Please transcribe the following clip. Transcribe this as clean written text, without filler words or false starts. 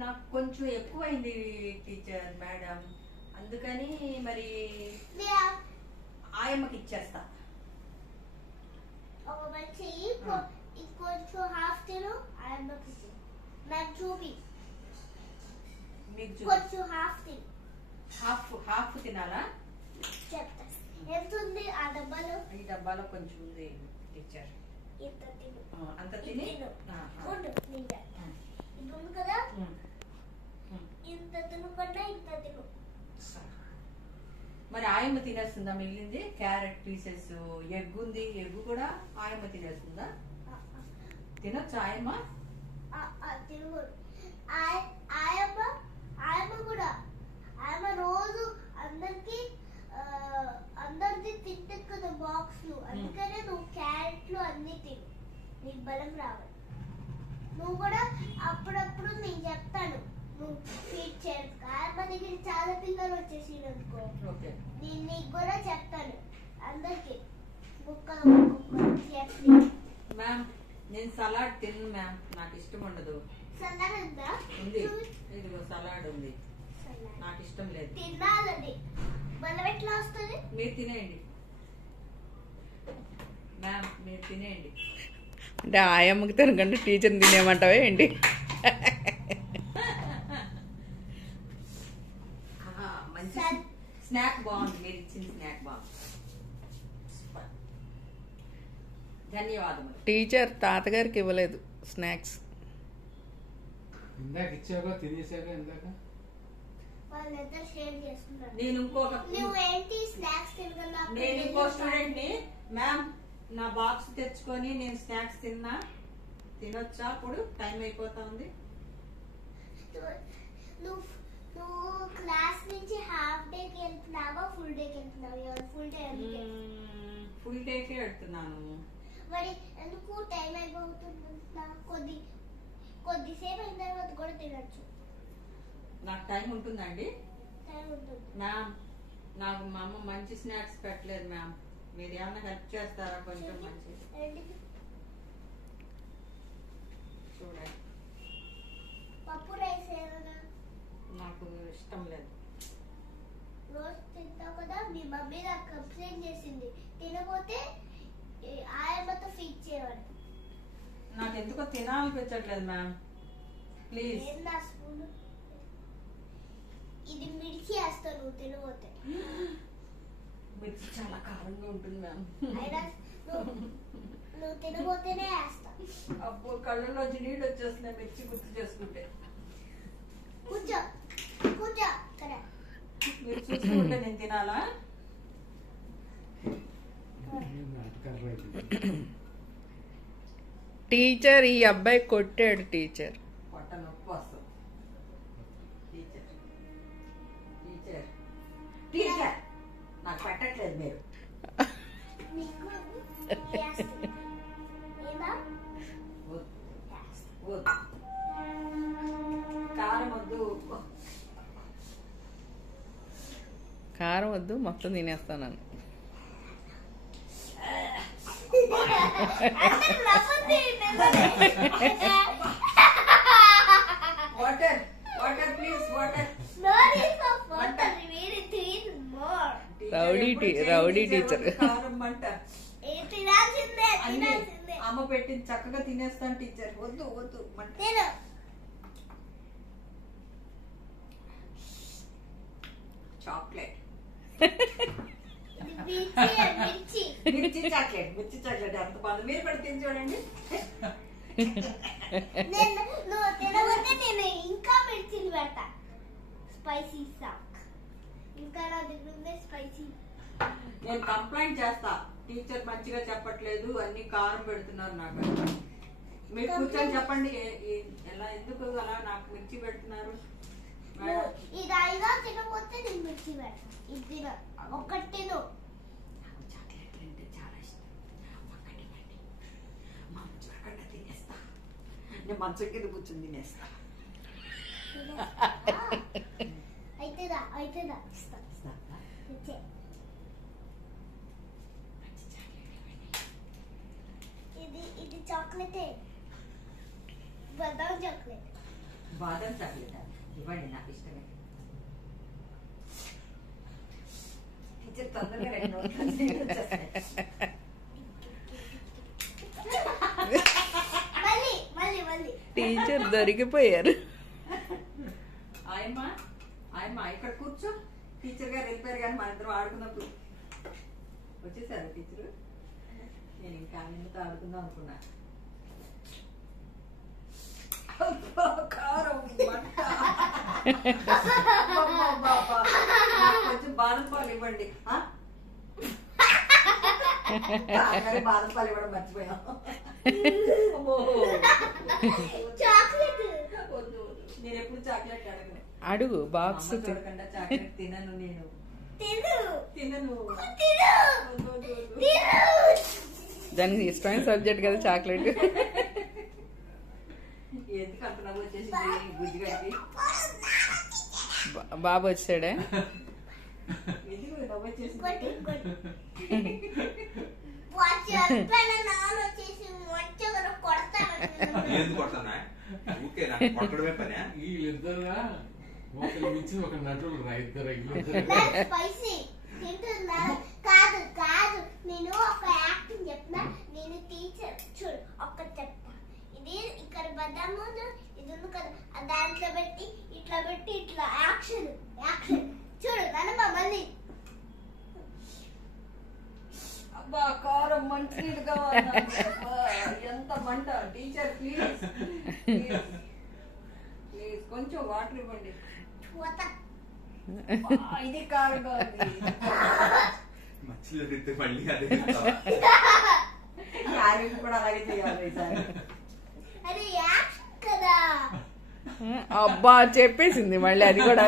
నాకు కొంచెం ఎక్కువైంది టీచర్ మేడం, అందుకని మరి ఆయమ్మకి ఇచ్చేస్తా. కొంచెం హాఫ్ తిను, ఆయమ్మకి నాకు చూపి. మీకు కొంచెం హాఫ్ తిను. హాఫ్ తినాలా? చెప్తా ఎంత ఉంది ఆ డబ్బాలో. ఈ డబ్బాలో కొంచెం ఉంది టీచర్. ఇంత తిను. అంత తిని ఇది ఉంది కదా, ఇంత తినకుండా ఇంత తిను. మరి ఆయమ్మ తినేస్తుందా మిగిలింది? క్యారెట్ పీసెస్, ఎగ్ ఉంది, ఎగ్ కూడా ఆయమ్మ తినేస్తుందా? తినొచ్చు ఆయమ్మ? తినకూడదు. ఆయమ్మ కూడా ఆయమ్మ రోజు అందరిది తింటే కదా బాక్స్లు, అందుకనే నువ్వు క్యారెట్లు అన్ని తిను, నీకు బలం రావాలి. నువ్వు కూడా అప్పుడప్పుడు నేను చెప్తాను, నువ్వు ఫీడ్ చేయదు. ఆయమ్మ దగ్గర చాలా పిల్లలు వచ్చేసి అనుకో, నేను నీకు కూడా చెప్తాను అందరికి ముక్కలు మ్యామ్. నేను సలాడ్ తిన్ను మ్యామ్, నాకు ఇష్టం ఉండదు. సలాడ్ ఉందా? ఉంది, ఇదిగో సలాడ్ ఉంది, నాకు ఇష్టం లేదు. తినాలని బలం ఎట్లా వస్తుంది? మీరు తినేయండి మ్యామ్, మీరు తినేయండి. అంటే ఆయమ్మకి తినకంటే టీచర్ని తినేయమంటావే ఏంటి? మంచి స్నాక్ బాగుంది, మీరు ఇచ్చిన స్నాక్ బాగుంది. ధన్యవాదములు. టీచర్ తాతగారికి ఇవ్వలేదు స్నాక్స్. ఇందాక ఇచ్చాక తినేసాక ఇందాక వాళ్ళిద్దరు షేర్ చేసుకున్నారు. నేను ఇంకో స్టూడెంట్ ని మ్యామ్, నా బాక్స్ తెచ్చుకొని నేను స్నాక్స్ తినొచ్చా? అప్పుడు టైం అయిపోతా ఉంది. నువ్వు క్లాస్ నుంచి హాఫ్ డేకి వెళ్తున్నావా ఫుల్ డేకి వెళ్తున్నావా? Full day. ఫుల్ డేకే వెళ్తున్నాను. మరి ఎందుకు టైం అయిపోతుందా? కొద్దిసేపు అయిన తర్వాత కూడా తినచ్చు. నాకు టైం ఉంటుందండి టైం ఉంటుంది మ్యామ్. నాకు మా అమ్మ మంచి స్నాక్స్ పెట్టలేదు మ్యామ్, మీరు ఏమైనా హెల్ప్ చేస్తారా? కొంచెం మంచి చూడండి. పప్పు రైస్ ఏమైనా నాకు ఇష్టం లేదు. రోజు తింటావు కదా, మీ మమ్మీ నాకు కంప్లైంట్ చేసింది, తినకపోతే ఆయమ్మతో ఫీడ్ చేయమని. నాకు ఎందుకో తినాలనిపించట్లేదు మ్యామ్, ప్లీజ్. నా స్పూన్ ఇది మిర్చి వేస్తావు నువ్వు తినకపోతే. మిర్చి చాలా కారంగా ఉంటుంది మ్యామ్. అయినా నువ్వు తినకపోతేనే వేస్తా. అప్పుడు కళ్ళలోంచి నీళ్ళు వచ్చేస్తున్నాయి మిర్చి గుర్తు చేసుకుంటే. కూర్చో కదా, మీరు చూసుకుంటే నేను తినాలా? టీచర్ ఈ అబ్బాయి కొట్టాడు టీచర్. పొట్ట నొప్పి వస్తుంది. టీచర్ నాకు పెట్టట్లేదు మీరు. కారం వద్దు, కారం వద్దు, మొత్తం తినేస్తాను. Water water please, water. Rowdy teacher. కారం మంట. అమ్మ పెట్టింది చక్కగా తినేస్తాను టీచర్. వద్దు వద్దు మంట. చాక్లెట్, మిర్చి చాక్లెట్ ఎంత బాగుంది. మీరు కూడా తిని చూడండి. నేను ఇంకా మిర్చిని పెడతా, స్పైసీ సాక్. ఇంకా నా దగ్గర స్పైసీ. నేను కంప్లైంట్ చేస్తా, టీచర్ మంచిగా చెప్పట్లేదు, అన్ని కారం పెడుతున్నారు నాకు. మీరు కూర్చొని చెప్పండి, ఎలా ఎందుకు అలా నాకు మిర్చి పెడుతున్నారు? ఇది అయినా తినకపోతే నేను మిర్చి పెడతా. ఇది తిన, ఒక్కటి తిను. చాక్లెట్లు అంటే చాలా ఇష్టం. ఒక్కటి పెట్టి మంచు తినేస్తా. నేను మంచం కింద కూర్చొని తినేస్తా. అయితేదా ఇది చాక్లెటే, బదాం చాక్లెట్. బాదం చాక్లెట్ ఇవ్వండి, నాకు ఇష్టమే. టీచర్ తొందరగా రెండు వచ్చేస్తాయి. టీచర్ దొరికిపోయారు. ఆయమ్మా ఆయమ్మా ఇక్కడ కూర్చో. టీచర్ గారు వెళ్ళిపోయారు కానీ మన ఇద్దరు ఆడుకున్నప్పుడు వచ్చేసారు టీచరు. నేను ఇంకా ఆయనతో ఆడుకుందాం అనుకున్నా. కారం మంట. కొంచెం బాదం పాలు ఇవ్వండి. బాదం పాలు ఇవ్వడం మర్చిపోయాం. నేను ఎప్పుడు చాక్లెట్ అడగను. అడుగు బాక్స్ చూడకుండా చాక్లెట్ తినను. నేను తినను. దానికి ఇష్టమైన సబ్జెక్ట్ కదా చాక్లెట్. ఎందుకు అంత నవ్వు వచ్చేసింది గుజ్జుగారికి? బాబు వచ్చాడే. ఎందుకు నవ్వు వచ్చేసింది? వీళ్ళిద్దరుగా ఒకరు మించి ఒక నటులు ఇద్దరు. కాదు కాదు, నేను ఒక యాక్టింగ్ చెప్తా. నేను టీచర్ చూడు ఒక్క చెప్తా. ఇది ఇక్కడ బదాము ఇది ఉంది కదా, దాంట్లో పెట్టి ఇట్లా యాక్షన్ యాక్షన్ చూడు నానమ్మ. మళ్ళీ అబ్బా కారం మంచినీళ్ళు కావాలి. ఎంత మంట. టీచర్ ప్లీజ్ ప్లీజ్ కొంచెం వాటర్ ఇవ్వండి. ఇది కారంగా ఉంది. యాక్టింగ్ కూడా అలాగే చేయాలి ఈసారి. అరే యాక్షన్ కదా. అబ్బా చెప్పేసింది మళ్ళీ అది కూడా.